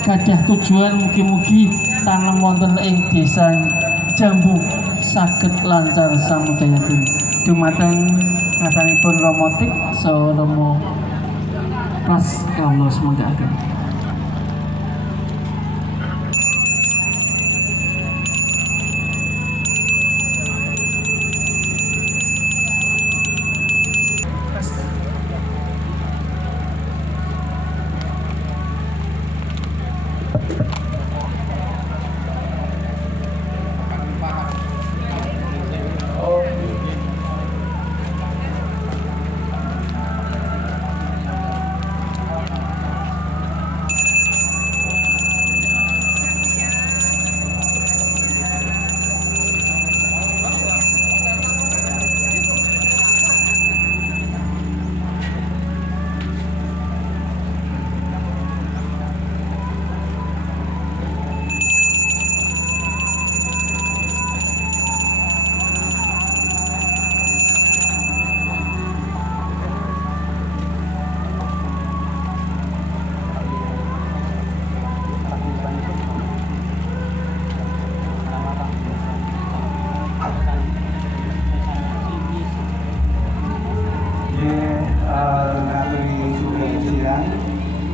gadah tujuan mugi-mugi tanam wonten ing desa Jambu saged lancar samudayipun dumateng ngasanipun Romotik so Romo Pras kawula semanggaken.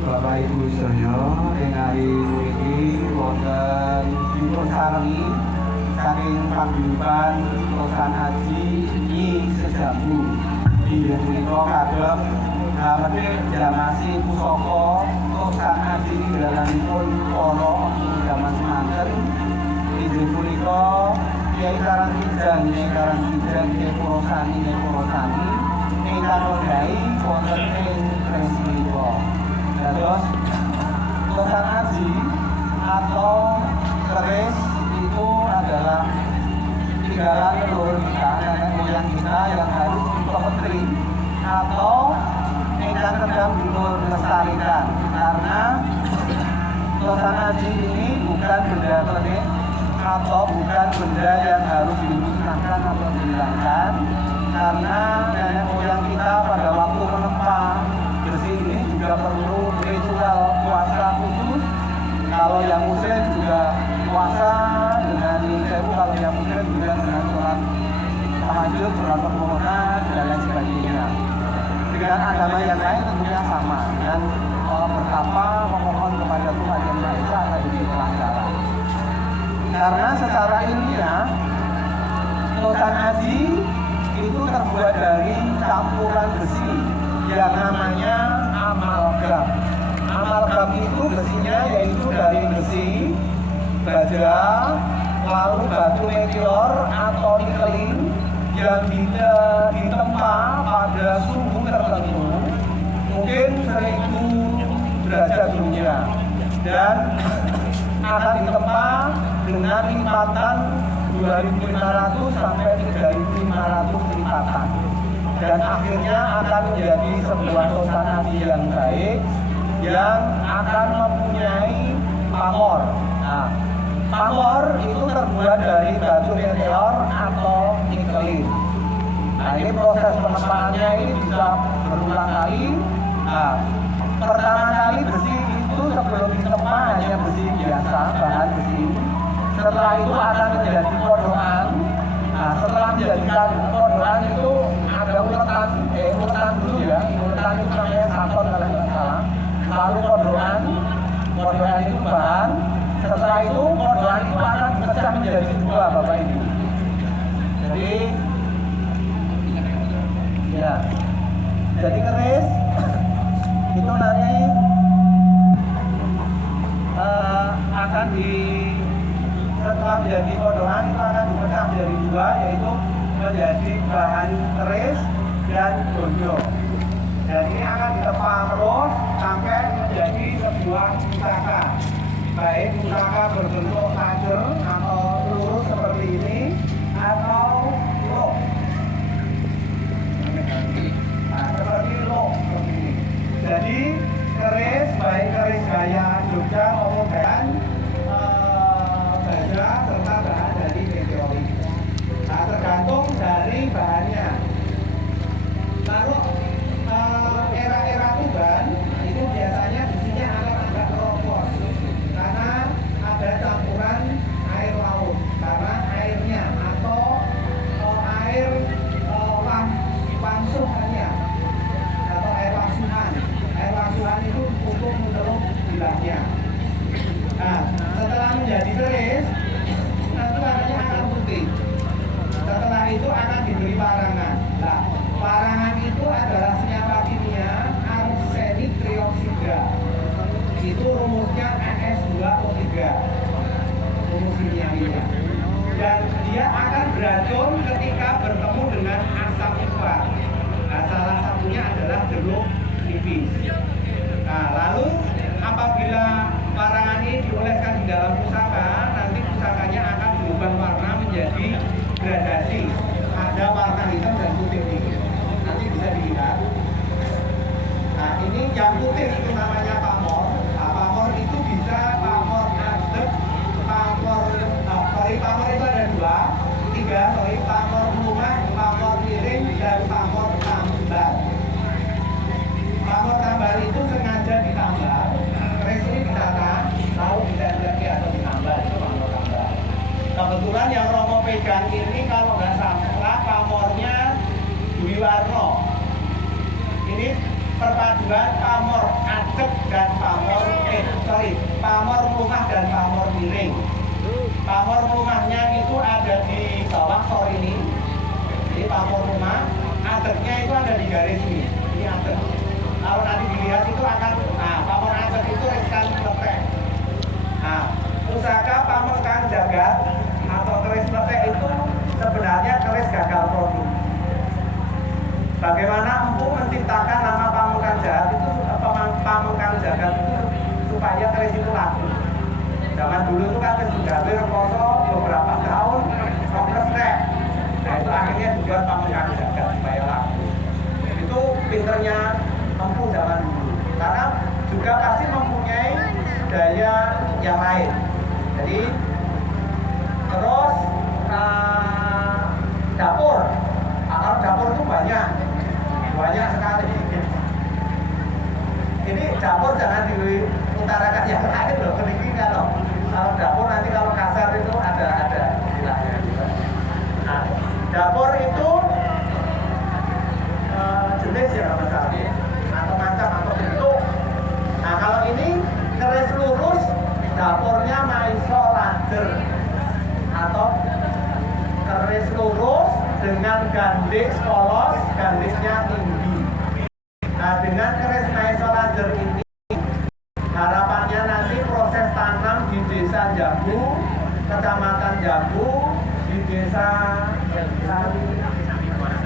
Bapak Ibu sedaya ingkang mriki wonten dipun sareng saking paguyuban Perusahaan Haji Nyi Sejambu inggih punika kagem menik jamasi pusaka Perusahaan Haji dalanipun para jaman semanten inggih punika Kyai Karangkidang Kyai Purosani ingkang nggadhahi wonten ing Gresik menika. Terus Perusahaan Haji atau keris itu adalah tinggalan leluhur kita, nenek moyang kita yang harus dipetri atau ingkang sedang dilestarikan, karena Perusahaan Haji ini bukan benda klinik atau bukan benda yang harus dimusnahkan atau dihilangkan, karena nenek moyang kita pada waktu menempa Gresik ini juga perlu ritual puasa khusus. Kalau yang muslim juga puasa dengan sewu, kalau yang muslim juga dengan sholat tahajud, sholat permohonan dan lain sebagainya. Dengan agama yang lain tentunya sama, dan bertapa memohon kepada Tuhan Yang Maha Esa agar diberi kelancaran. Karena secara ilmiah Perusahaan Haji itu terbuat dari campuran besi yang namanya amalgam. Amalgam itu besinya yaitu dari besi, baja, lalu batu meteor atau nikelin yang ditempa pada suhu tertentu, mungkin 1000 derajat dunia, dan akan ditempa dengan lipatan 2500 sampai 3500 lipatan, dan akhirnya akan menjadi sebuah Perusahaan Haji yang baik yang akan mempunyai pamor. Nah, pamor itu terbuat dari batu meteor atau nikelin. Nah, ini proses penempaannya ini bisa berulang kali. Nah, pertama kali besi itu sebelum ditempa hanya besi biasa, bahan besi. Setelah itu akan menjadi kodokan. Nah, setelah menjadikan kodokan itu ada uletan dulu ya. Uletan itu namanya saton kalau tidak salah. Lalu kodokan itu bahan. Setelah itu kodokan itu akan dipecah menjadi dua, Bapak Ibu. Jadi ya, jadi keris itu nanti akan setelah menjadi kodokan itu akan dipecah menjadi dua, yaitu menjadi bahan keris dan gonjong. Dan ini akan ditempa terus sampai menjadi sebuah pusaka, baik pusaka berbentuk tajam atau lurus seperti ini, atau loh. Nah, seperti loh seperti ini. Jadi keris, baik keris gaya Jogja maupun bahan baja serta bahan dari meteorit. Nah, tergantung dari bahannya. Lalu era-era tuban itu biasanya besinya akan agak keropos. juga fungsinya. Dan dia akan beracun ketika bertemu dengan asam urat. Nah, salah satunya adalah jeruk nipis. Nah, lalu apabila larangan ini dioleskan di dalam pusaka, nanti pusakanya akan berubah warna menjadi gradasi. Ada warna hitam dan putih ini. Nanti bisa dilihat. Nah, ini yang putih itu namanya pamor. Nah, pamor itu bisa pamor adep, pamor itu ada pamor rumah, pamor miring, dan pamor tambal. Pamor tambal itu sengaja ditambal, keris ini ditata, lalu ditempel atau ditambal, itu pamor tambal. Kebetulan yang Romo pegang ini kalau nggak salah pamornya Dwi Warno. Ini perpaduan pamor adep dan pamor rumah dan pamor miring. Pamor rumahnya itu ada di bawah sor ini. Jadi pamor rumah, adetnya itu ada di garis ini. Ini adet. Kalau nanti dilihat itu akan, nah pamor adet itu riskan pletek. Nah, pusaka pamor kang jagat atau keris pletek itu sebenarnya keris gagal produk. Bagaimana empu menciptakan nama pamungkan jagat itu, pamungkan jagat itu supaya keris itu laku. Zaman dulu itu kan sudah berkoso beberapa tahun kompresnya. Nah itu akhirnya dibuat pamungkan jagat supaya laku. Itu pinternya empu zaman dulu. Karena juga pasti mempunyai daya yang lain. Jadi terus dapur. Kalau dapur itu banyak sekali. Ini dapur jangan diutarakan yang lain loh. Ini kalau dapur nanti kalau kasar itu ada istilahnya juga. Nah, dapur itu jenis ya masalahnya atau macam atau bentuk. Nah kalau ini keris lurus, dapurnya maiso lajer atau keris lurus dengan gandis polos, gandisnya tinggi. Nah dengan keris maiso lajer ini harapannya nanti proses tanam di desa Jabu, kecamatan Jabu, di desa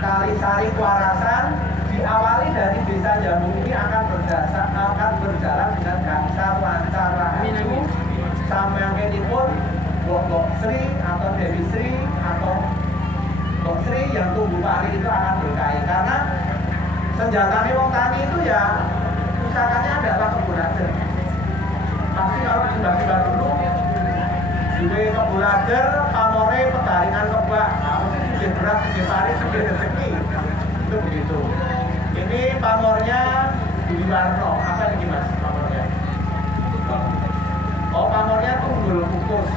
Kalisari Kuarasan, diawali dari desa Jabu ini akan berjalan dengan gangsar lancar rahayu sampai pun Bok Sri atau Dewi Sri atau Bok Sri yang tumbuh pari itu akan berkahi karena senjatanya wong tani itu ya pusakanya adalah kebun ajar. Pasti kalau tiba-tiba dulu juga kebun ajar, pamore pedaringan kebak, nah mesti sudah beras, sudah pari, sudah rezeki itu begitu. Ini pamornya Dwi Warno, apa lagi mas pamornya? Oh pamornya tunggul kukus.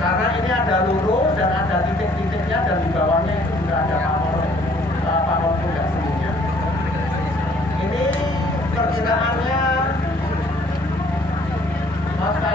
Karena ini ada lurus dan ada titik-titiknya dan di bawahnya itu juga ada pamor pundak semuanya. Ini perkiraannya Mas Pak